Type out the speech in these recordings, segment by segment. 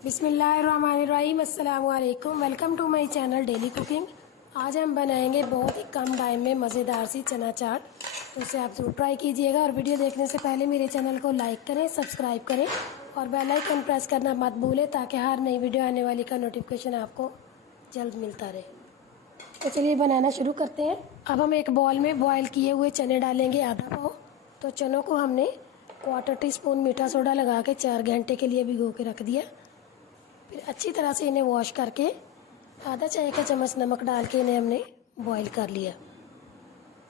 बिस्मिल्लाहिर्रहमानिर्रहीम, अस्सलाम वालेकुम। Welcome to my channel daily cooking. आज हम बनाएंगे बहुत ही कम टाइम में मज़ेदार सी चना चाट। तो उसे आप ज़रूर ट्राई कीजिएगा और वीडियो देखने से पहले मेरे चैनल को लाइक करें, सब्सक्राइब करें और बेल आइकन प्रेस करना मत भूलें ताकि हर नई वीडियो आने वाली का नोटिफिकेशन आपको जल्द मिलता रहे। तो चलिए बनाना शुरू करते हैं। अब हम एक बॉल में बॉयल किए हुए चने डालेंगे, आधा पाव। तो चनों को हमने क्वार्टर टी स्पून मीठा सोडा लगा के 4 घंटे के लिए भिगो के रख दिया। फिर अच्छी तरह से इन्हें वॉश करके आधा चाय का चम्मच नमक डाल के इन्हें हमने बॉईल कर लिया।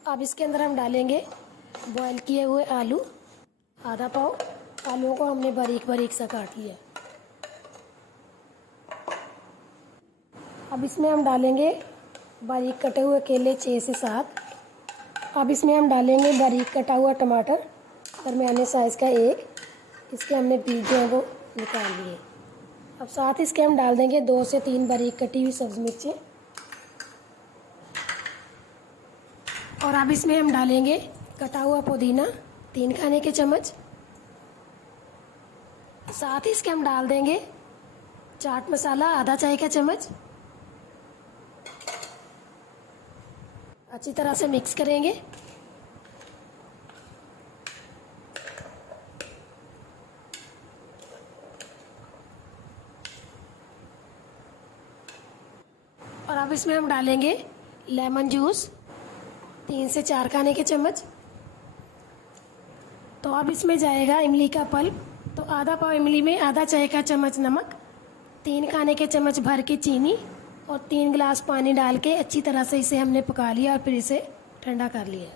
अब इसके अंदर हम डालेंगे बॉईल किए हुए आलू, आधा पाव। आलूओं को हमने बारीक बारीक सा काट लिया। अब इसमें हम डालेंगे बारीक कटे हुए केले 6 से 7। अब इसमें हम डालेंगे बारीक कटा हुआ टमाटर, दरमियाने साइज़ का एक। इसके हमने बीज जो है वो निकाल लिए। अब साथ ही इसके हम डाल देंगे 2 से 3 बारीक कटी हुई सब्ज़ मिर्चें। और अब इसमें हम डालेंगे कटा हुआ पुदीना 3 खाने के चम्मच। साथ ही इसके हम डाल देंगे चाट मसाला आधा चाय का चम्मच। अच्छी तरह से मिक्स करेंगे। और अब इसमें हम डालेंगे लेमन जूस 3 से 4 खाने के चम्मच। तो अब इसमें जाएगा इमली का पल्प। तो आधा पाव इमली में आधा चाय का चम्मच नमक, 3 खाने के चम्मच भर के चीनी और 3 गिलास पानी डाल के अच्छी तरह से इसे हमने पका लिया और फिर इसे ठंडा कर लिया।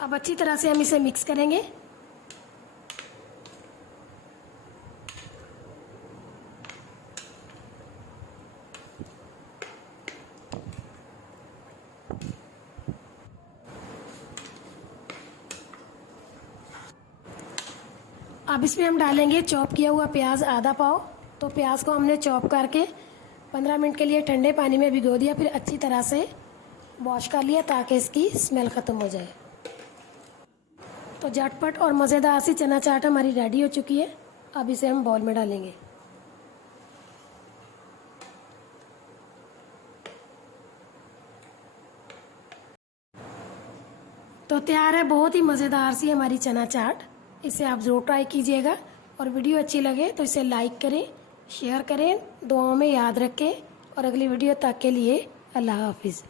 अब अच्छी तरह से हम इसे मिक्स करेंगे। अब इसमें हम डालेंगे चॉप किया हुआ प्याज आधा पाव। तो प्याज को हमने चॉप करके 15 मिनट के लिए ठंडे पानी में भिगो दिया, फिर अच्छी तरह से वॉश कर लिया ताकि इसकी स्मेल ख़त्म हो जाए। तो झटपट और मज़ेदार सी चना चाट हमारी रेडी हो चुकी है। अब इसे हम बाउल में डालेंगे। तो तैयार है बहुत ही मज़ेदार सी हमारी चना चाट। इसे आप ज़रूर ट्राई कीजिएगा और वीडियो अच्छी लगे तो इसे लाइक करें, शेयर करें, दुआओं में याद रखें और अगली वीडियो तक के लिए अल्लाह हाफिज़।